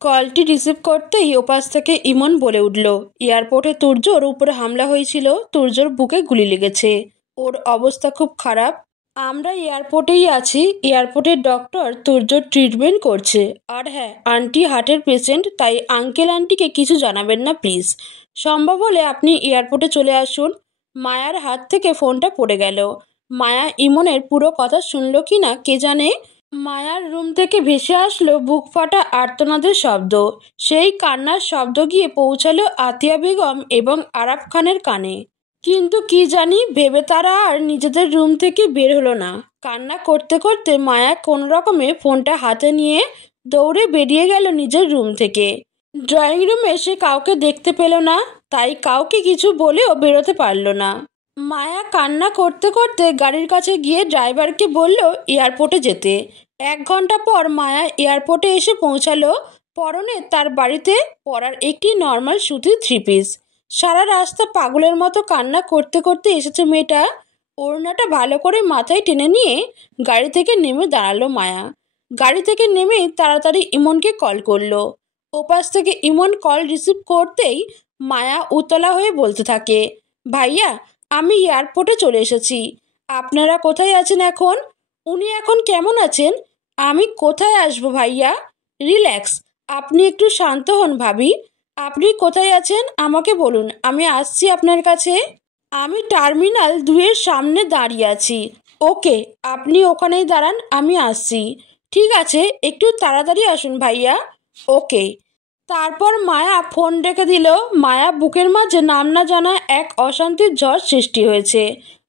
কলটি রিসিভ করতেই ওপাশ থেকে ইমন বলে উঠল, এয়ারপোর্টে তুর্যর উপরে হামলা হয়েছিল, তুর্যর বুকে গুলি লেগেছে, ওর অবস্থা খুব খারাপ। আমরা এয়ারপোর্টেই আছি, এয়ারপোর্টের ডক্টর তুর্যর ট্রিটমেন্ট করছে। আর হ্যাঁ, আন্টি হার্টের পেশেন্ট, তাই আঙ্কেল আন্টিকে কিছু জানাবেন না প্লিজ। সম্ভব হলে আপনি এয়ারপোর্টে চলে আসুন। মায়ার হাত থেকে ফোনটা পড়ে গেল। মায়া ইমনের পুরো কথা শুনল কি না কে জানে। মায়ার রুম থেকে ভেসে আসলো বুক ফাটা আর্তনাদের শব্দ। সেই কান্নার শব্দ গিয়ে পৌঁছালো আতিয়া বেগম এবং আরাফ খানের কানে। কিন্তু কি জানি ভেবে তারা আর নিজেদের রুম থেকে বের হলো না। কান্না করতে করতে মায়া কোনো রকমে ফোনটা হাতে নিয়ে দৌড়ে বেরিয়ে গেল নিজের রুম থেকে। ড্রয়িং রুমে সে কাউকে দেখতে পেল না, তাই কাউকে কিছু বলেও বেরোতে পারল না। মায়া কান্না করতে করতে গাড়ির কাছে গিয়ে ড্রাইভারকে বলল এয়ারপোর্টে যেতে। 1 ঘন্টা পর মায়া এয়ারপোর্টে এসে পৌঁছালো। পরনে তার বাড়িতে পরার একটি নর্মাল সুতির 3 পিস। সারা রাস্তা পাগলের মতো কান্না করতে করতে এসেছে মেয়েটা। ওড়নাটা ভালো করে মাথায় টেনে নিয়ে গাড়ি থেকে নেমে দাঁড়ালো মায়া। গাড়ি থেকে নেমেই তাড়াতাড়ি ইমনকে কল করলো। ওপাশ থেকে ইমন কল রিসিভ করতেই মায়া উতলা হয়ে বলতে থাকে, ভাইয়া আমি এয়ারপোর্টে চলে এসেছি। আপনারা কোথায় আছেন এখন? উনি এখন কেমন আছেন? আমি কোথায় আসবো ভাইয়া? রিল্যাক্স, আপনি একটু শান্ত হন ভাবি। আপনি কোথায় আছেন আমাকে বলুন, আমি আসছি আপনার কাছে। আমি টার্মিনাল 2-এর সামনে দাঁড়িয়ে আছি। ওকে, আপনি ওখানেই দাঁড়ান, আমি আসছি। ঠিক আছে, একটু তাড়াতাড়ি আসুন ভাইয়া। ওকে। তারপর মায়া ফোন রেখে দিল। মায়া বুকের মাঝে নাম না জানা এক অশান্তির ঝড় সৃষ্টি হয়েছে।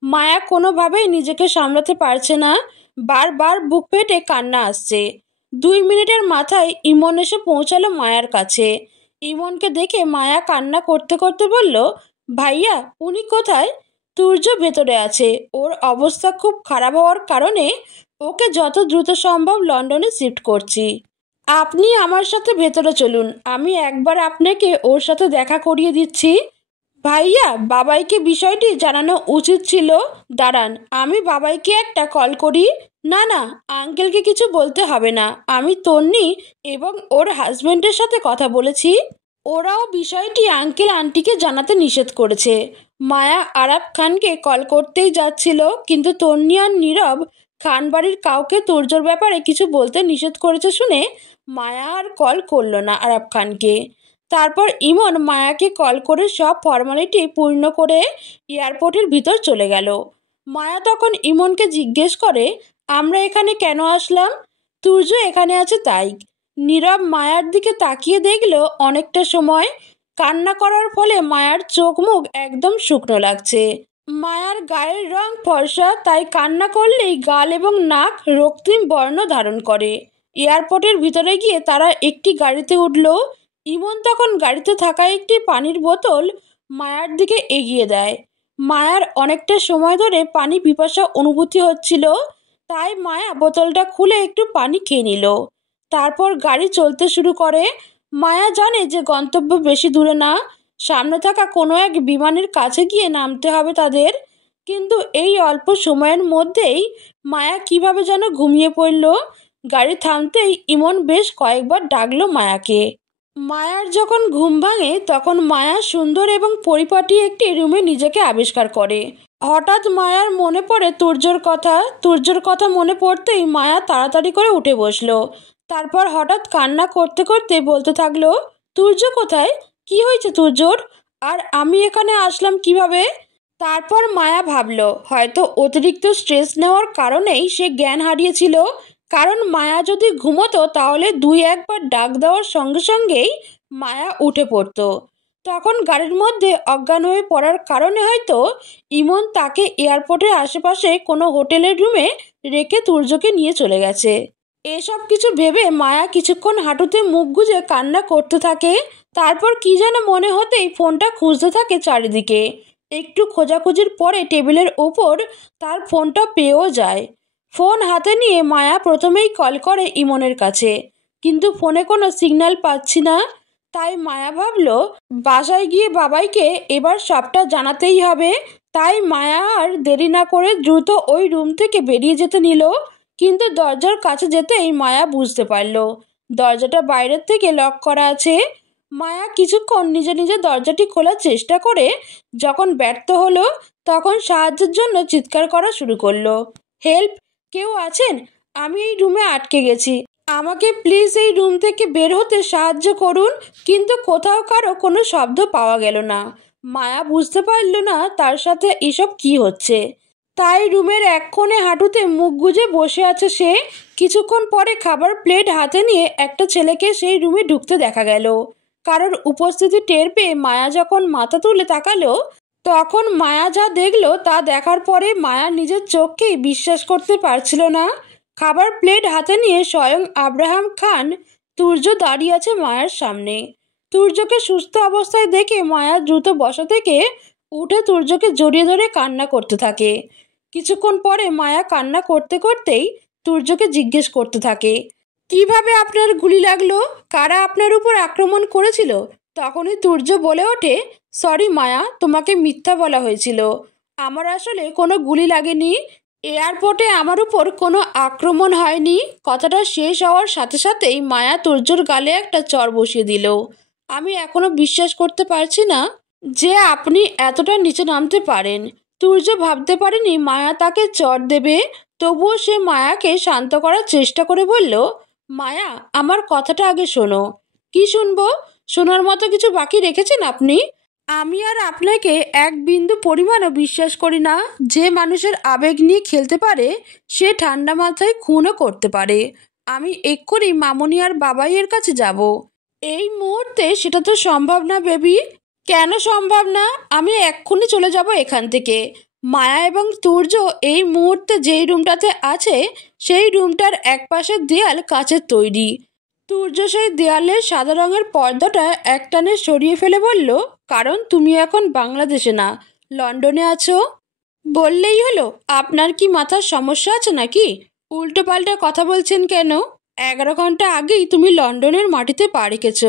মায়া কোনোভাবেই নিজেকে সামলাতে পারছে না, বারবার বুক ফেটে কান্না আসছে। 2 মিনিটের মাথায় ইমন এসে পৌঁছালো মায়ার কাছে। ইমনকে দেখে মায়া কান্না করতে করতে বলল, ভাইয়া উনি কোথায়? তুর্য ভেতরে আছে, ওর অবস্থা খুব খারাপ হওয়ার কারণে ওকে যত দ্রুত সম্ভব লন্ডনে শিফট করছি। আপনি আমার সাথে ভেতরে চলুন, আমি একবার আপনাকে ওর সাথে দেখা করিয়ে দিচ্ছি। ভাইয়া বাবাইকে বিষয়টি জানানো উচিত ছিল। দাঁড়ান, আমি বাবাইকে একটা কল করি। না না, আঙ্কেলকে কিছু বলতে হবে না, আমি তন্নি এবং ওর হাজবেন্ডের সাথে কথা বলেছি, ওরাও বিষয়টি আঙ্কেল আন্টিকে জানাতে নিষেধ করেছে। মায়া আরাফ খানকে কল করতেই যাচ্ছিল, কিন্তু তন্নি আর নীরব খান বাড়ির কাউকে তুর্যর ব্যাপারে কিছু বলতে নিষেধ করেছে শুনে মায়া আর কল করলো না আরাফ খানকে। তারপর ইমন মায়াকে কল করে সব ফর্মালিটি পূর্ণ করে এয়ারপোর্টের ভিতর চলে গেল। মায়া তখন ইমনকে জিজ্ঞেস করে, আমরা এখানে কেন আসলাম? তুর্য এখানে আছে তাই। নীরব মায়ার দিকে তাকিয়ে দেখল অনেকটা সময়। কান্না করার ফলে মায়ার চোখ মুখ একদম শুকনো লাগছে। মায়ার গায়ের রং ফর্সা, তাই কান্না করলেই গাল এবং নাক রক্তিম বর্ণ ধারণ করে। এয়ারপোর্টের ভিতরে গিয়ে তারা একটি গাড়িতে উঠল। ইমন তখন গাড়িতে থাকা একটি পানির বোতল মায়ার দিকে এগিয়ে দেয়। মায়ার অনেকটা সময় ধরে পানি পিপাসা অনুভূতি হচ্ছিল, তাই মায়া বোতলটা খুলে একটু পানি খেয়ে নিল। তারপর গাড়ি চলতে শুরু করে। মায়া জানে যে গন্তব্য বেশি দূরে না, সামনে থাকা কোনো এক বিমানের কাছে গিয়ে নামতে হবে তাদের। কিন্তু এই অল্প সময়ের মধ্যেই মায়া কিভাবে যেন ঘুমিয়ে পড়ল। গাড়ি থামতেই ইমন বেশ কয়েকবার ডাকলো মায়াকে। মায়ার যখন ঘুম ভাঙে তখন মায়া সুন্দর এবং পরিপাটি একটি রুমে নিজেকে আবিষ্কার করে। হঠাৎ মায়ার মনে পড়ে তুর্যর কথা। তুর্যর কথা মনে পড়তেই মায়া তাড়াতাড়ি করে উঠে বসলো। তারপর হঠাৎ কান্না করতে করতে বলতে থাকলো, তুর্য কোথায়? কি হয়েছে তুর্যর? আর আমি এখানে আসলাম কিভাবে? তারপর মায়া ভাবলো হয়তো অতিরিক্ত স্ট্রেস নেওয়ার কারণেই সে জ্ঞান হারিয়েছিল। কারণ মায়া যদি ঘুমোতো তাহলে 2-1 বার ডাক দেওয়ার সঙ্গে সঙ্গেই মায়া উঠে পড়তো। তখন গাড়ির মধ্যে অজ্ঞান হয়ে পড়ার কারণে হয়তো ইমন তাকে এয়ারপোর্টের আশেপাশে কোনো হোটেলের রুমে রেখে তুর্যকে নিয়ে চলে গেছে। এসব কিছু ভেবে মায়া কিছুক্ষণ হাঁটুতে মুখ গুজে কান্না করতে থাকে। তারপর কি যেন মনে হতেই ফোনটা খুঁজতে থাকে চারিদিকে। একটু খোঁজাখুঁজির পরে টেবিলের ওপর তার ফোনটা পেয়েও যায়। ফোন হাতে নিয়ে মায়া প্রথমেই কল করে ইমনের কাছে, কিন্তু ফোনে কোনো সিগন্যাল পাচ্ছি না। তাই মায়া ভাবলো বাসায় গিয়ে বাবাইকে এবার সবটা জানাতেই হবে। তাই মায়া আর দেরি না করে দ্রুত ওই রুম থেকে বেরিয়ে যেতে নিল। কিন্তু দরজার কাছে যেতেই মায়া বুঝতে পারল দরজাটা বাইরের থেকে লক করা আছে। মায়া কিছুক্ষণ নিজে নিজে দরজাটি খোলার চেষ্টা করে যখন ব্যর্থ হলো তখন সাহায্যের জন্য চিৎকার করা শুরু করলো। হেল্প, কেউ আছেন? আমি এই রুমে আটকে গেছি, আমাকে প্লিজ এই রুম থেকে বের হতে সাহায্য করুন। কিন্তু কোথাও কারো কোনো শব্দ পাওয়া গেল না। মায়া বুঝতে পারল না তার সাথে এসব কি হচ্ছে। তাই রুমের এক কোণে হাঁটুতে মুখ গুজে বসে আছে সে। কিছুক্ষণ পরে খাবার প্লেট হাতে নিয়ে একটা ছেলেকে সেই রুমে ঢুকতে দেখা গেল। কারোর উপস্থিতি টের পেয়ে মায়া যখন মাথা তুলে তাকালো তখন মায়া যা দেখলো তা দেখার পরে মায়া নিজের চোখকেই বিশ্বাস করতে পারছিল না। খাবার প্লেট হাতে নিয়ে স্বয়ং আব্রাহাম খান তুর্য দাঁড়িয়ে আছে মায়ার সামনে। তুর্যকে সুস্থ অবস্থায় দেখে মায়া দ্রুত বসা থেকে উঠে তুর্যকে জড়িয়ে ধরে কান্না করতে থাকে। কিছুক্ষণ পরে মায়া কান্না করতে করতেই তুর্যকে জিজ্ঞেস করতে থাকে, কিভাবে আপনার গুলি লাগলো? কারা আপনার উপর আক্রমণ করেছিল? তখনই তুর্য বলে ওঠে, সরি মায়া, তোমাকে মিথ্যা বলা হয়েছিল, আমার আসলে কোনো গুলি লাগেনি, এয়ারপোর্টে আমার উপর কোনো আক্রমণ হয়নি। কথাটা শেষ হওয়ার সাথে সাথেই মায়া তুর্যর গালে একটা চর বসিয়ে দিল। আমি এখনো বিশ্বাস করতে পারছি না যে আপনি এতটা নিচে নামতে পারেন। তুর্য ভাবতে পারেনি মায়া তাকে চর দেবে, তবুও সে মায়াকে শান্ত করার চেষ্টা করে বলল, মায়া, আমার কথাটা আগে শোনো। কি শুনবো? শোনার মতো কিছু বাকি রেখেছেন আপনি? আমি আর আপনাকে এক বিন্দু পরিমাণও বিশ্বাস করি না। যে মানুষের আবেগ নিয়ে খেলতে পারে সে ঠান্ডা মাথায় খুনও করতে পারে। আমি এক্ষুনি মামনি আর বাবাইয়ের কাছে যাব। এই মুহূর্তে সেটা তো সম্ভব না বেবি। কেন সম্ভব না? আমি এক্ষুনি চলে যাব এখান থেকে। মায়া এবং তুর্য এই মুহূর্তে যেই রুমটাতে আছে সেই রুমটার একপাশের দেয়াল কাচের তৈরি। তুর্য সেই দেয়ালের সাদা রঙের পর্দাটা একটানে সরিয়ে ফেলে বলল, কারণ তুমি এখন বাংলাদেশে না, লন্ডনে আছো। বললেই হলো। আপনার কি মাথার সমস্যা আছে নাকি? উল্টো পাল্টা কথা বলছেন কেন? 11 ঘন্টা আগেই তুমি লন্ডনের মাটিতে পা রেখেছ।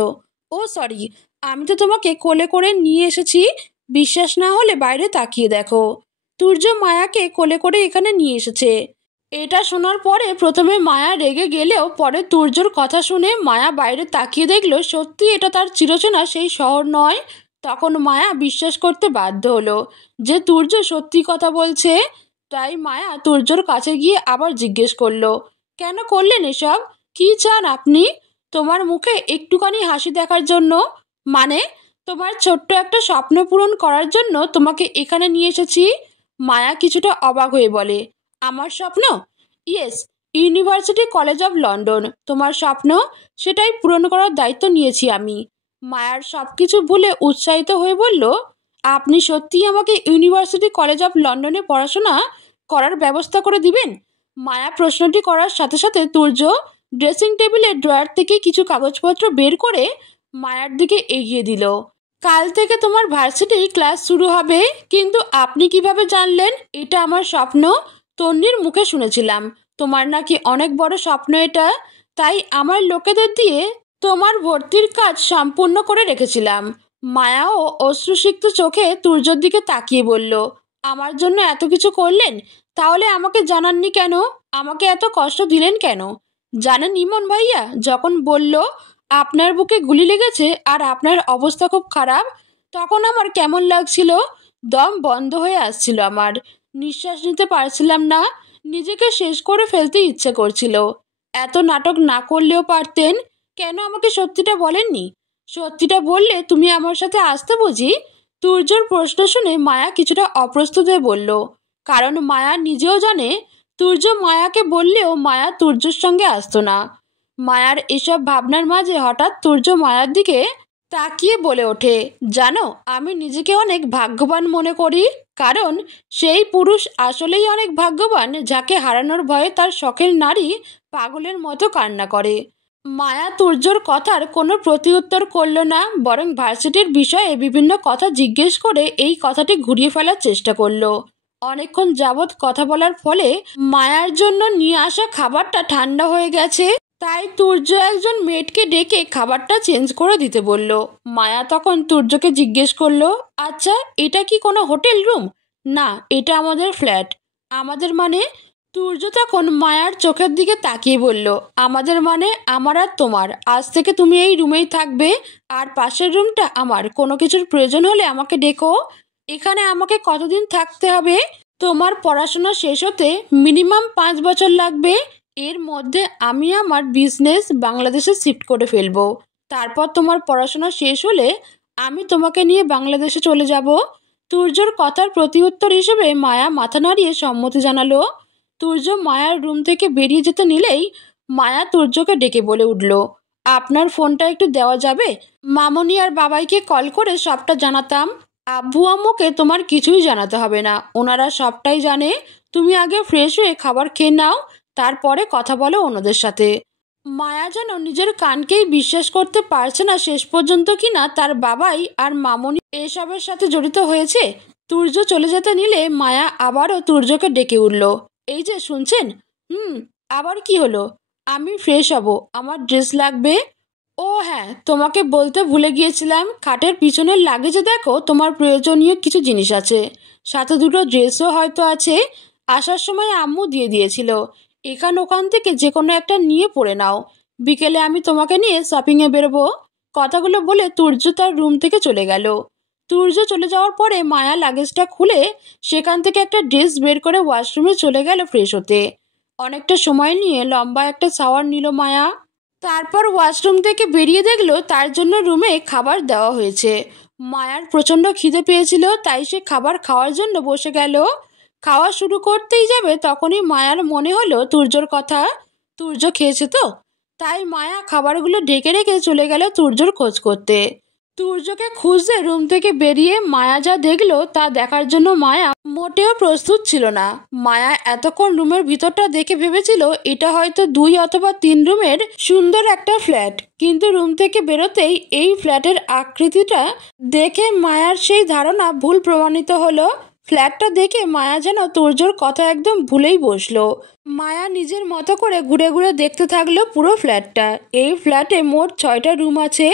ও সরি, আমি তো তোমাকে কোলে করে নিয়ে এসেছি। বিশ্বাস না হলে বাইরে তাকিয়ে দেখো। তুর্য মায়াকে কোলে করে এখানে নিয়ে এসেছে। এটা শোনার পরে প্রথমে মায়া রেগে গেলেও পরে তুর্যর কথা শুনে মায়া বাইরে তাকিয়ে দেখলো সত্যি এটা তার চিরচেনা সেই শহর নয়। তখন মায়া বিশ্বাস করতে বাধ্য হলো যে তুর্য সত্যি কথা বলছে। তাই মায়া তুর্যর কাছে গিয়ে আবার জিজ্ঞেস করলো, কেন করলেন এসব? কি চান আপনি? তোমার মুখে একটুখানি হাসি দেখার জন্য। মানে, তোমার ছোট্ট একটা স্বপ্ন পূরণ করার জন্য তোমাকে এখানে নিয়ে এসেছি। মায়া কিছুটা অবাক হয়ে বলে, আমার স্বপ্ন? Yes, university college of London. তোমার স্বপ্ন, সেটাই পূরণ করার দায়িত্ব নিয়েছি আমি। মায়ার সব কিছু ভুলে উৎসাহিত হয়ে বলল, আপনি সত্যিই আমাকে ইউনিভার্সিটি কলেজ অফ লন্ডনে পড়াশোনা করার ব্যবস্থা করে দিবেন? মায়া প্রশ্নটি করার সাথে সাথে তুর্য ড্রেসিং টেবিলের ড্রয়ার থেকে কিছু কাগজপত্র বের করে মায়ার দিকে এগিয়ে দিল। কাল থেকে তোমার ভার্সিটির ক্লাস শুরু হবে। কিন্তু আপনি কিভাবে জানলেন এটা আমার স্বপ্ন? তন্নির মুখে শুনেছিলাম তোমার নাকি অনেক বড় স্বপ্ন এটা। তাই আমার লোকেদের দিয়ে তোমার ভর্তির কাজ সম্পূর্ণ করে রেখেছিলাম। মায়াও অশ্রুসিক্ত চোখে তুর্যর দিকে তাকিয়ে বলল, আমার জন্য এত কিছু করলেন, তাহলে আমাকে জানাননি কেন? আমাকে এত কষ্ট দিলেন কেন? জানেন ইমন ভাইয়া যখন বলল আপনার বুকে গুলি লেগেছে আর আপনার অবস্থা খুব খারাপ, তখন আমার কেমন লাগছিল? দম বন্ধ হয়ে আসছিল আমার, নিঃশ্বাস নিতে পারছিলাম না, নিজেকে শেষ করে ফেলতে ইচ্ছে করছিল। এত নাটক না করলেও পারতেন। কেন আমাকে সত্যিটা বলেননি? সত্যিটা বললে তুমি আমার সাথে আসতে বুঝি? তুর্যর প্রশ্ন শুনে মায়া কিছুটা অপ্রস্তুত হয়ে বলল, কারণ মায়া নিজেও জানে তুর্য মায়াকে বললেও মায়া তুর্যর সঙ্গে আসতো না। মায়ার এসব ভাবনার মাঝে হঠাৎ তুর্য মায়ার দিকে তাকিয়ে বলে ওঠে, জানো, আমি নিজেকে অনেক ভাগ্যবান মনে করি। কারণ সেই পুরুষ আসলেই অনেক ভাগ্যবান যাকে হারানোর ভয়ে তার শখের নারী পাগলের মতো কান্না করে। মায়া তুর্যর কথার কোনো প্রতিউত্তর করল না, বরং ভার্সিটির বিষয়ে বিভিন্ন কথা জিজ্ঞেস করে এই কথাটি ঘুরিয়ে ফেলার চেষ্টা করলো। অনেকক্ষণ যাবৎ কথা বলার ফলে মায়ার জন্য নিয়ে আসা খাবারটা ঠান্ডা হয়ে গেছে। তাই তুর্য একজন মেয়েটকে ডেকে খাবারটা চেঞ্জ করে দিতে বলল। মায়া তখন তুর্যকে জিজ্ঞেস করলো, আচ্ছা এটা কি কোনো হোটেল রুম? না, এটা আমাদের ফ্ল্যাট। আমাদের মানে? তুর্য তখন মায়ার চোখের দিকে তাকিয়ে বলল, আমাদের মানে আমার আর তোমার, আজ থেকে তুমি এই রুমেই থাকবে, আর পাশের রুমটা আমার। কোনো কিছুর প্রয়োজন হলে আমাকে ডেকো। এখানে আমাকে কতদিন থাকতে হবে? তোমার পড়াশোনা শেষ হতে মিনিমাম 5 বছর লাগবে। এর মধ্যে আমি আমার বিজনেস বাংলাদেশে শিফট করে ফেলবো। তারপর তোমার পড়াশোনা শেষ হলে আমি তোমাকে নিয়ে বাংলাদেশে চলে যাব। তুর্যর কথার প্রতিউত্তর হিসেবে মায়া মাথা নাড়িয়ে সম্মতি জানালো। তুর্য মায়ার রুম থেকে বেরিয়ে যেতে নিলেই মায়া তুর্যকে ডেকে বলে উঠল, আপনার ফোনটা একটু দেওয়া যাবে? মামনি আর বাবাইকে কল করে সবটা জানাতাম। আব্বু আম্মুকে তোমার কিছুই জানাতে হবে না, ওনারা সবটাই জানে। তুমি আগে ফ্রেশ হয়ে খাবার খেয়ে নাও, তারপরে কথা বলো অন্যদের সাথে। মায়া যেন নিজের কানকেই বিশ্বাস করতে পারছে না শেষ পর্যন্ত কিনা তার বাবাই আর মামনি এসবের সাথে জড়িত হয়েছে। তুর্য চলে যেতে নিলে মায়া আবারও তুর্যকে ডেকে উঠল, এই যে শুনছেন? আবার কি হলো? আমি ফ্রেশ হব, আমার ড্রেস লাগবে। ও হ্যাঁ, তোমাকে বলতে ভুলে গিয়েছিলাম, খাটের পিছনের লাগেজে দেখো তোমার প্রয়োজনীয় কিছু জিনিস আছে, সাথে দুটো ড্রেসও হয়তো আছে। আসার সময় আম্মু দিয়ে দিয়েছিল। ওখান থেকে যে কোনো একটা নিয়ে পরে নাও। বিকেলে আমি তোমাকে নিয়ে শপিংয়ে বেরোবো। কথাগুলো বলে তুর্য তার রুম থেকে চলে গেল। তুর্য চলে যাওয়ার পরে মায়া লাগেজটা খুলে সেখান থেকে একটা ড্রেস বের করে ওয়াশরুমে চলে গেল ফ্রেশ হতে। অনেকটা সময় নিয়ে লম্বা একটা শাওয়ার নিল মায়া। তারপর ওয়াশরুম থেকে বেরিয়ে দেখলো তার জন্য রুমে খাবার দেওয়া হয়েছে। মায়ার প্রচণ্ড খিদে পেয়েছিল, তাই সে খাবার খাওয়ার জন্য বসে গেল। খাওয়া শুরু করতেই যাবে তখনই মায়ার মনে হলো তুর্যর কথা। তুর্য খেয়েছে তো, তাই মায়া খাবারগুলো ঢেকে রেখে চলে গেল তুর্যর খোঁজ করতে। তুর্যকে খুঁজতে রুম থেকে বেরিয়ে মায়া যা দেখলো তা দেখার জন্য মায়া মোটেও প্রস্তুত ছিল না। মায়া এতক্ষণ রুমের ভিতরটা দেখে ভেবেছিল এটা হয়তো 2 অথবা 3 রুমের সুন্দর একটা ফ্ল্যাট, কিন্তু রুম থেকে বেরোতেই এই ফ্ল্যাটের আকৃতিটা দেখে মায়ার সেই ধারণা ভুল প্রমাণিত হলো। ফ্ল্যাটটা দেখে মায়া যেন তুর্যর কথা একদম ভুলেই বসলো। মায়া নিজের মতো করে ঘুরে ঘুরে দেখতে থাকলো পুরো ফ্ল্যাটটা। এই ফ্ল্যাটে মোট 6টা রুম আছে,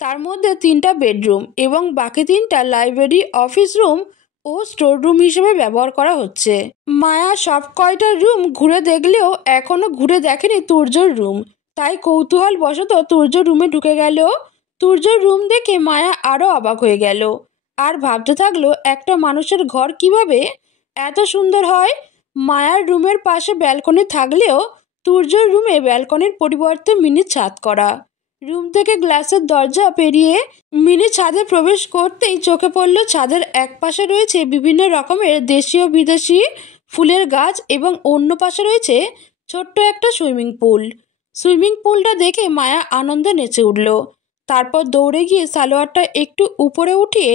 তার মধ্যে 3টা বেডরুম এবং বাকি 3টা লাইব্রেরি, অফিস রুম ও স্টোর রুম হিসেবে ব্যবহার করা হচ্ছে। মায়া সব কয়টা রুম ঘুরে দেখলেও এখনো ঘুরে দেখেনি তুর্যর রুম, তাই কৌতূহল বশত তুর্য রুমে ঢুকে গেল। তুর্যর রুম দেখে মায়া আরও অবাক হয়ে গেল আর ভাবতে থাকলো একটা মানুষের ঘর কিভাবে এত সুন্দর হয়। মায়ার রুমের পাশে ব্যালকনি থাকলেও তুর্যর রুমে ব্যালকনির পরিবর্তে মিনি ছাদ করা। রুম থেকে গ্লাসের দরজা পেরিয়ে মিনি ছাদে প্রবেশ করতেই চোখে পড়ল ছাদের এক পাশে রয়েছে বিভিন্ন রকমের দেশীয় বিদেশি ফুলের গাছ এবং অন্য পাশে রয়েছে ছোট্ট একটা সুইমিং পুল। সুইমিং পুলটা দেখে মায়া আনন্দে নেচে উঠল। তারপর দৌড়ে গিয়ে সালোয়ারটা একটু উপরে উঠিয়ে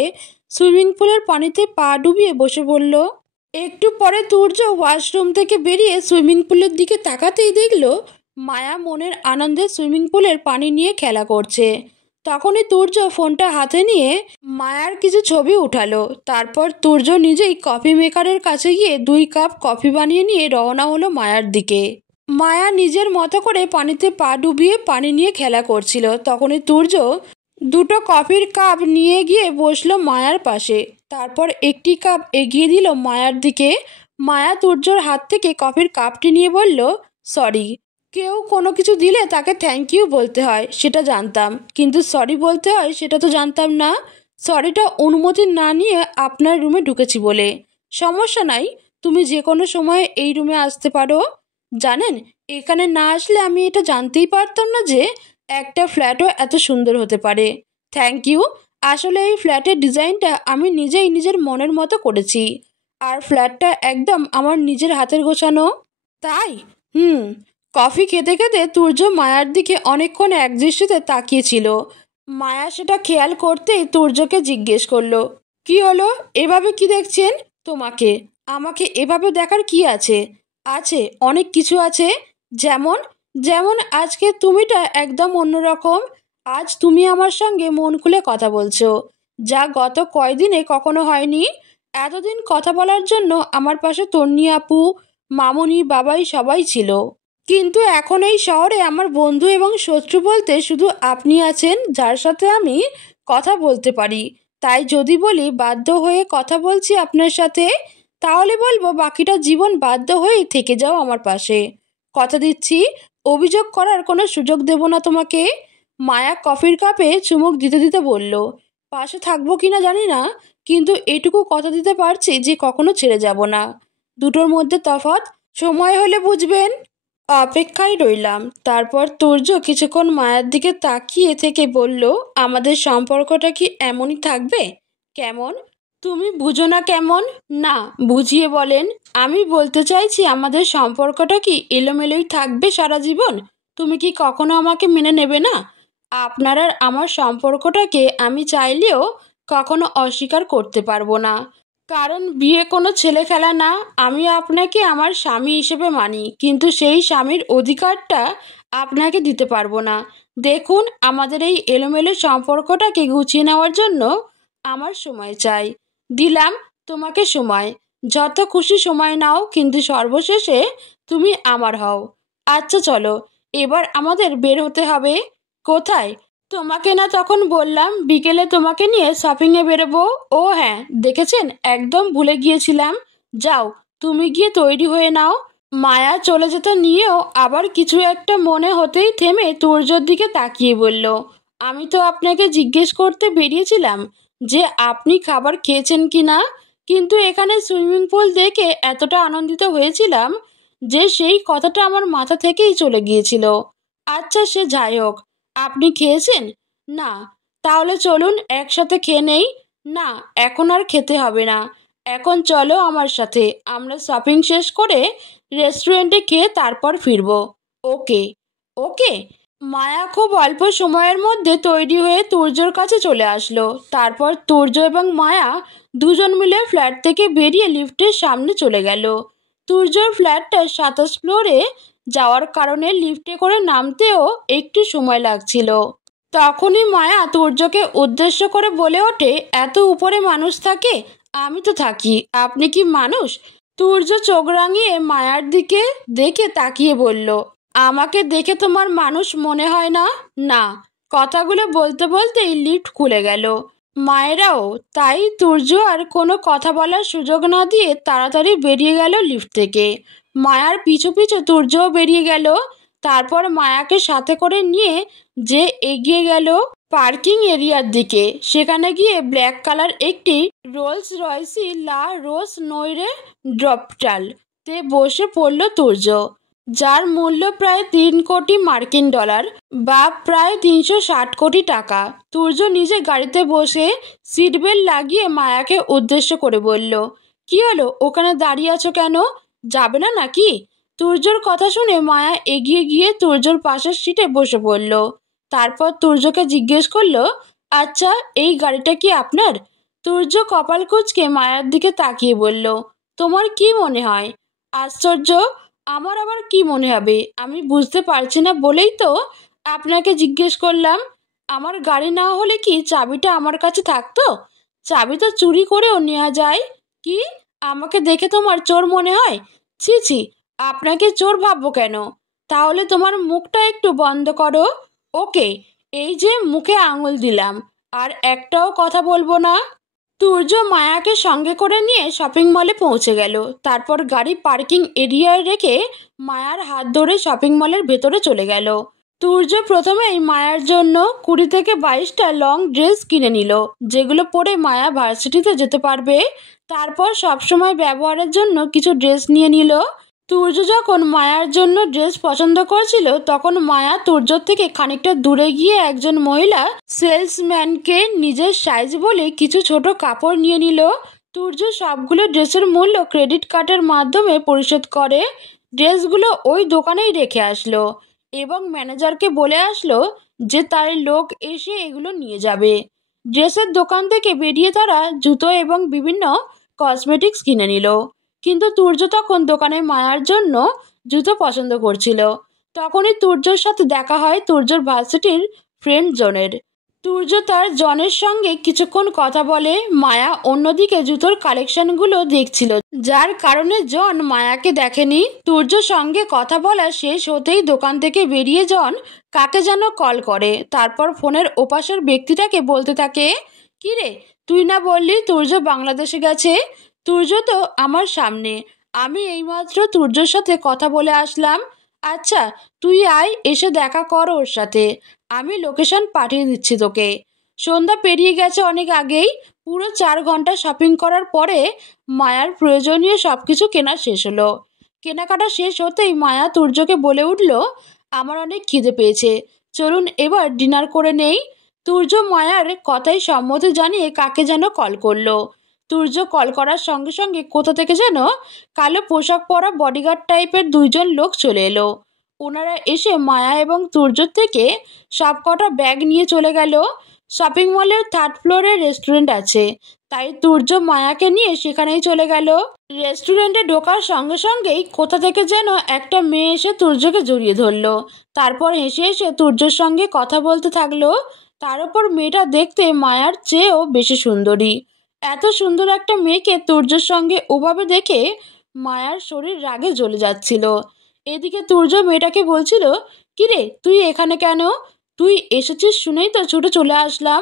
সুইমিং পুলের পানিতে পা ডুবিয়ে বসে পড়ল। একটু পরে তুর্য ওয়াশরুম থেকে বেরিয়ে সুইমিং পুলের দিকে তাকাতেই দেখল মায়া মনের আনন্দে সুইমিং পুলের পানি নিয়ে খেলা করছে। তখনই তুর্য ফোনটা হাতে নিয়ে মায়ার কিছু ছবি উঠালো। তারপর তুর্য নিজেই কফি মেকারের কাছে গিয়ে 2 কাপ কফি বানিয়ে নিয়ে রওনা হলো মায়ার দিকে। মায়া নিজের মতো করে পানিতে পা ডুবিয়ে পানি নিয়ে খেলা করছিল। তখনই তুর্য 2টো কফির কাপ নিয়ে গিয়ে বসলো মায়ার পাশে। তারপর একটি কাপ এগিয়ে দিল মায়ার দিকে। মায়া তুর্যর হাত থেকে কফির কাপটি নিয়ে বলল, সরি। কেউ কোনো কিছু দিলে তাকে থ্যাংক ইউ বলতে হয় সেটা জানতাম, কিন্তু সরি বলতে হয় সেটা তো জানতাম না। সরিটা অনুমতি না নিয়ে আপনার রুমে ঢুকেছি বলে। সমস্যা নাই, তুমি যে কোনো সময় এই রুমে আসতে পারো। জানেন, এখানে না আসলে আমি এটা জানতেই পারতাম না যে একটা ফ্ল্যাটও এত সুন্দর হতে পারে। Thank you. আসলে এই ফ্ল্যাটের ডিজাইনটা আমি নিজেই নিজের মনের মতো করেছি, আর ফ্ল্যাটটা একদম আমার নিজের হাতের গোছানো। তাই? কফি খেতে খেতে তুর্য মায়ার দিকে অনেকক্ষণ একদৃষ্টিতে তাকিয়েছিল। মায়া সেটা খেয়াল করতেই তুর্যকে জিজ্ঞেস করলো, কি হলো, এভাবে কি দেখছেন? তোমাকে আমাকে এভাবে দেখার কি আছে? আছে, অনেক কিছু আছে। যেমন যেমন আজকে তুমিটা একদম অন্যরকম। আজ তুমি আমার সঙ্গে মন খুলে কথা বলছো, যা গত কয়দিনে কখনো হয়নি। এতদিন কথা বলার জন্য আমার পাশে তন্নি আপু, মামুনি, বাবাই সবাই ছিল, কিন্তু এখন এই শহরে আমার বন্ধু এবং শত্রু বলতে শুধু আপনি আছেন, যার সাথে আমি কথা বলতে পারি। তাই যদি বলি বাধ্য হয়ে কথা বলছি আপনার সাথে। তাহলে বলবো বাকিটা জীবন বাধ্য হয়েই থেকে যাও আমার পাশে। কথা দিচ্ছি অভিযোগ করার কোনো সুযোগ দেব না তোমাকে। মায়া কফির কাপে চুমুক দিতে দিতে বলল, পাশে থাকবো কিনা জানি না, কিন্তু এটুকু কথা দিতে পারছি যে কখনো ছেড়ে যাব না। দুটোর মধ্যে তফাৎ সময় হলে বুঝবেন। অপেক্ষায় রইলাম। তারপর তুর্য কিছুক্ষণ মায়ার দিকে তাকিয়ে থেকে বলল, আমাদের সম্পর্কটা কি এমনই থাকবে? কেমন? তুমি বুঝো না কেমন? না, বুঝিয়ে বলেন। আমি বলতে চাইছি আমাদের সম্পর্কটা কি এলোমেলোই থাকবে সারা জীবন? তুমি কি কখনো আমাকে মেনে নেবে না? আপনার আর আমার সম্পর্কটাকে আমি চাইলেও কখনো অস্বীকার করতে পারবো না। কারণ বিয়ে কোনো ছেলে খেলা না। আমি আপনাকে আমার স্বামী হিসেবে মানি, কিন্তু সেই স্বামীর অধিকারটা আপনাকে দিতে পারবো না। দেখুন, আমাদের এই এলোমেলো সম্পর্কটাকে গুছিয়ে নেওয়ার জন্য আমার সময় চাই। দিলাম তোমাকে সময়, যত খুশি সময় নাও, কিন্তু সর্বশেষে তুমি আমার হও। আচ্ছা চলো, এবার আমাদের বের হতে হবে। কোথায়? তোমাকে না তখন বললাম বিকেলে তোমাকে নিয়ে শপিংয়ে বেরোবো? ও হ্যাঁ, দেখেছেন, একদম ভুলে গিয়েছিলাম। যাও, তুমি গিয়ে তৈরি হয়ে নাও। মায়া চলে যেতে নিয়েও আবার কিছু একটা মনে হতেই থেমে তুর্যর দিকে তাকিয়ে বলল, আমি তো আপনাকে জিজ্ঞেস করতে বেরিয়েছিলাম যে আপনি খাবার খেয়েছেন কি না, কিন্তু এখানে সুইমিং পুল দেখে এতটা আনন্দিত হয়েছিলাম যে সেই কথাটা আমার মাথা থেকেই চলে গিয়েছিল। আচ্ছা সে যাই হোক, আপনি খেয়েছেন? না। তাহলে চলুন একসাথে খেয়ে নেই। না, এখন আর খেতে হবে না। এখন চলো আমার সাথে, আমরা শপিং শেষ করে রেস্টুরেন্টে খেয়ে তারপর ফিরবো। ওকে। ওকে। মায়া খুব অল্প সময়ের মধ্যে তৈরি হয়ে তুর্যর কাছে চলে আসলো। তারপর তুর্য এবং মায়া দুজন মিলে ফ্ল্যাট থেকে বেরিয়ে লিফটের সামনে চলে গেল। তুর্যর ফ্ল্যাটটা 27 ফ্লোরে যাওয়ার কারণে লিফটে করে নামতেও একটু সময় লাগছিল। তখনই মায়া তুর্যকে উদ্দেশ্য করে বলে ওঠে, এত উপরে মানুষ থাকে? আমি তো থাকি, আপনি কি মানুষ? তুর্য চোখ রাঙিয়ে মায়ার দিকে দেখে তাকিয়ে বলল, আমাকে দেখে তোমার মানুষ মনে হয় না? না। কথাগুলো বলতে বলতেই লিফট খুলে গেল। মায়েরাও তাই তুর্য আর কোনো কথা বলার সুযোগ না দিয়ে তাড়াতাড়ি বেরিয়ে গেল লিফট থেকে। মায়ার পিছু পিছু তুর্যও বেরিয়ে গেল। তারপর মায়াকে সাথে করে নিয়ে যে এগিয়ে গেল পার্কিং এরিয়ার দিকে। সেখানে গিয়ে ব্ল্যাক কালার একটি রোলস রয়েসি লা রোস নইরে ড্রপটাল তে বসে পড়ল তুর্য, যার মূল্য প্রায় 3 কোটি মার্কিন ডলার বা প্রায় 360 কোটি টাকা। তুর্য নিজে গাড়িতে বসে সিট বেল্ট লাগিয়ে মায়াকে উদ্দেশ্য করে বলল, কি হলো, ওখানে দাঁড়িয়ে আছো কেন? যাবে না নাকি? তুর্যর কথা শুনে মায়া এগিয়ে গিয়ে তুর্যর পাশের সিটে বসে পড়ল। তারপর তুর্যকে জিজ্ঞেস করলো, আচ্ছা এই গাড়িটা কি আপনার? তুর্য কপাল কুঁচকে মায়ার দিকে তাকিয়ে বলল, তোমার কি মনে হয়? আশ্চর্য, আমার আবার কি মনে হবে? আমি বুঝতে পারছি না বলেই তো আপনাকে জিজ্ঞেস করলাম। আমার গাড়ি না হলে কি চাবিটা আমার কাছে থাকতো? চাবি তো চুরি করেও নেওয়া যায়। কি, আমাকে দেখে তোমার চোর মনে হয়? ছি ছি, আপনাকে চোর ভাববো কেন? তাহলে তোমার মুখটা একটু বন্ধ করো। ওকে, এই যে মুখে আঙুল দিলাম, আর একটাও কথা বলবো না। তুর্য মায়াকে সঙ্গে করে নিয়ে শপিং মলে পৌঁছে গেল। তারপর গাড়ি পার্কিং এরিয়ায় রেখে মায়ার হাত ধরে শপিং মলের ভেতরে চলে গেল। তুর্য প্রথমেই মায়ার জন্য 20 থেকে 22টা লং ড্রেস কিনে নিল, যেগুলো পরে মায়া ভার্সিটিতে যেতে পারবে। তারপর সবসময় ব্যবহারের জন্য কিছু ড্রেস নিয়ে নিল। তুর্য যখন মায়ার জন্য ড্রেস পছন্দ করছিল, তখন মায়া তুর্যর থেকে খানিকটা দূরে গিয়ে একজন মহিলা সেলসম্যানকে নিজের সাইজ বলে কিছু ছোট কাপড় নিয়ে নিল। তুর্য সবগুলো ড্রেসের মূল্য ক্রেডিট কার্ডের মাধ্যমে পরিশোধ করে ড্রেসগুলো ওই দোকানেই রেখে আসলো এবং ম্যানেজারকে বলে আসলো যে তার লোক এসে এগুলো নিয়ে যাবে। ড্রেসের দোকান থেকে বেরিয়ে তারা জুতো এবং বিভিন্ন কসমেটিক্স কিনে নিল। কিন্তু তুর্য তখন দোকানে মায়ার জন্য জুতো পছন্দ করছিল। তখনই তুর্যর সাথে দেখা হয় তুর্যর ভার্সিটির ফ্রেন্ড জনের। তুর্য তার জনের সঙ্গে কিছুক্ষণ কথা বলে। মায়া অন্যদিকে জুতোর কালেকশনগুলো দেখছিল, যার কারণে জন মায়াকে দেখেনি। তুর্যর সঙ্গে কথা বলা শেষ হতেই দোকান থেকে বেরিয়ে জন কাকে যেন কল করে। তারপর ফোনের ওপাশের ব্যক্তিটাকে বলতে থাকে, কিরে, তুই না বললি তুর্য বাংলাদেশে গেছে? তুর্য তো আমার সামনে, আমি এইমাত্র তুর্যর সাথে কথা বলে আসলাম। আচ্ছা, তুই আয়, এসে দেখা কর ওর সাথে, আমি লোকেশন পাঠিয়ে দিচ্ছি তোকে। সন্ধ্যা পেরিয়ে গেছে অনেক আগেই। পুরো 4 ঘন্টা শপিং করার পরে মায়ার প্রয়োজনীয় সব কিছু কেনা শেষ হলো। কেনাকাটা শেষ হতেই মায়া তুর্যকে বলে উঠল, আমার অনেক খিদে পেয়েছে, চলুন এবার ডিনার করে নেই। তুর্য মায়ার কথায় সম্মতি জানিয়ে কাকে যেন কল করলো। তুর্য কল করার সঙ্গে সঙ্গে কোথা থেকে যেন কালো পোশাক পরা বডিগার্ড টাইপের 2জন লোক চলে এলো। ওনারা এসে মায়া এবং তুর্যর থেকে সবকটা ব্যাগ নিয়ে চলে গেল। শপিং মলের 3rd ফ্লোরে রেস্টুরেন্ট আছে, তাই তুর্য মায়াকে নিয়ে সেখানেই চলে গেল। রেস্টুরেন্টে ঢোকার সঙ্গে সঙ্গেই কোথা থেকে যেন একটা মেয়ে এসে তুর্যকে জড়িয়ে ধরলো। তারপর হেসে হেসে তুর্যর সঙ্গে কথা বলতে থাকলো। তার উপর মেয়েটা দেখতে মায়ার চেয়েও বেশি সুন্দরী। এত সুন্দর একটা মেয়েকে তুর্যর সঙ্গে ওভাবে দেখে মায়ার শরীর রাগে জ্বলে যাচ্ছিল। এদিকে তুর্য মেয়েটাকে বলছিল, কিরে তুই এখানে কেন? তুই এসেছিস শুনেই তো ছুটে চলে আসলাম।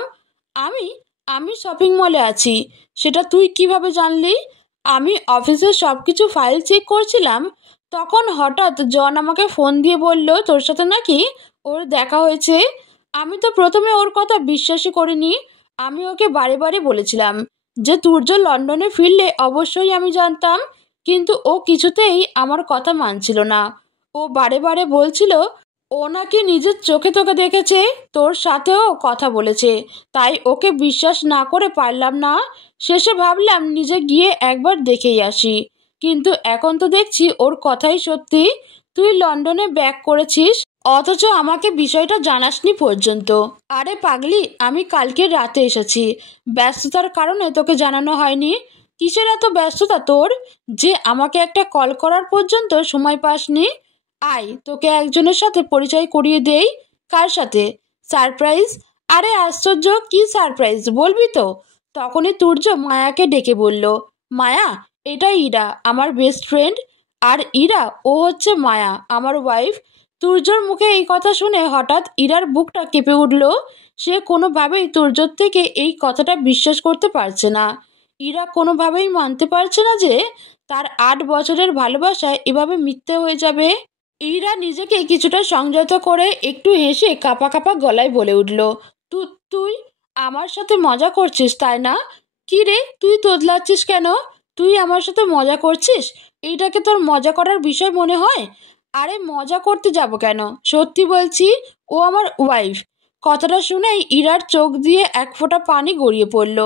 আমি আমি শপিং মলে আছি, সেটা তুই কিভাবে জানলি? আমি অফিসের সব কিছু ফাইল চেক করছিলাম, তখন হঠাৎ জন আমাকে ফোন দিয়ে বলল তোর সাথে নাকি ওর দেখা হয়েছে। আমি তো প্রথমে ওর কথা বিশ্বাসই করিনি। আমি ওকে বারে বারে বলেছিলাম যে তুর্য লন্ডনে ফিরলে অবশ্যই আমি জানতাম, কিন্তু ও কিছুতেই আমার কথা মানছিল না। ও বারে বারে বলছিল ও নাকি নিজের চোখে তোকে দেখেছে, তোর সাথেও কথা বলেছে, তাই ওকে বিশ্বাস না করে পারলাম না। শেষে ভাবলাম নিজে গিয়ে একবার দেখেই আসি, কিন্তু এখন তো দেখছি ওর কথাই সত্যি। তুই লন্ডনে ব্যাক করেছিস, অথচ আমাকে বিষয়টা জানাসনি পর্যন্ত। আরে পাগলি, আমি কালকে রাতে এসেছি, ব্যস্ততার কারণে তোকে জানানো হয়নি। কিসের এত ব্যস্ততা তোর যে আমাকে একটা কল করার পর্যন্ত সময় পাসনি? আয়, তোকে একজনের সাথে পরিচয় করিয়ে দেই। কার সাথে? সারপ্রাইজ? আরে আশ্চর্য, কি সারপ্রাইজ বলবি তো? তখনই তুর্য মায়াকে ডেকে বলল, মায়া, এটা ইরা, আমার বেস্ট ফ্রেন্ড। আর ইরা, ও হচ্ছে মায়া, আমার ওয়াইফ। তুর্যর মুখে এই কথা শুনে হঠাৎ ইরার বুকটা কেঁপে উঠল। সে কোনোভাবেই তুর্যর থেকে এই কথাটা বিশ্বাস করতে পারছে না। ইরা কোনোভাবেই মানতে পারছে না যে তার 8 বছরের ভালোবাসায় এভাবে মিথ্যে হয়ে যাবে। ইরা নিজেকে কিছুটা সংযত করে একটু হেসে কাঁপা কাঁপা গলায় বলে উঠল, তুই আমার সাথে মজা করছিস তাই না? কি রে, তুই তোতলাচ্ছিস কেন? তুই আমার সাথে মজা করছিস? এইটাকে তোর মজা করার বিষয় মনে হয়? আরে মজা করতে যাব কেন, সত্যি বলছি, ও আমার ওয়াইফ। কথাটা শুনেই ইরার চোখ দিয়ে এক ফোঁটা পানি গড়িয়ে পড়ল।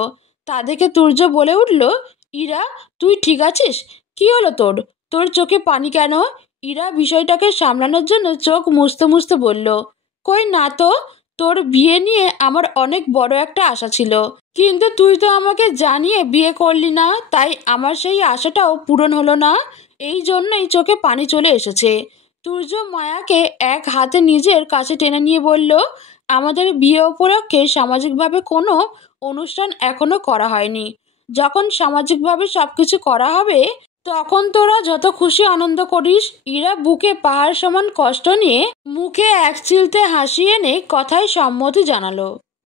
তা দেখে তুর্য বলে উঠল, ইরা, তুই ঠিক আছিস? কি হলো তোর? তোর চোখে পানি কেন? ইরা বিষয়টাকে সামলানোর জন্য চোখ মুছতে মুছতে বলল, কই না তো, তোর বিয়ে নিয়ে আমার অনেক বড় একটা আশা ছিল, কিন্তু তুই তো আমাকে জানিয়ে বিয়ে করলি না, তাই আমার সেই আশাটাও পূরণ হলো না। এই জন্যই চোখে পানি চলে এসেছে। তুর্য মায়াকে এক হাতে নিজের কাছে টেনে নিয়ে বলল, আমাদের বিয়ে উপলক্ষে সামাজিকভাবে কোনো অনুষ্ঠান এখনো করা হয়নি। যখন সামাজিকভাবে সবকিছু করা হবে তখন তোরা যত খুশি আনন্দ করিস। ইরা বুকে পাহাড় সমান কষ্ট নিয়ে মুখে এক চিলতে হাসি এনে কথায় সম্মতি জানালো।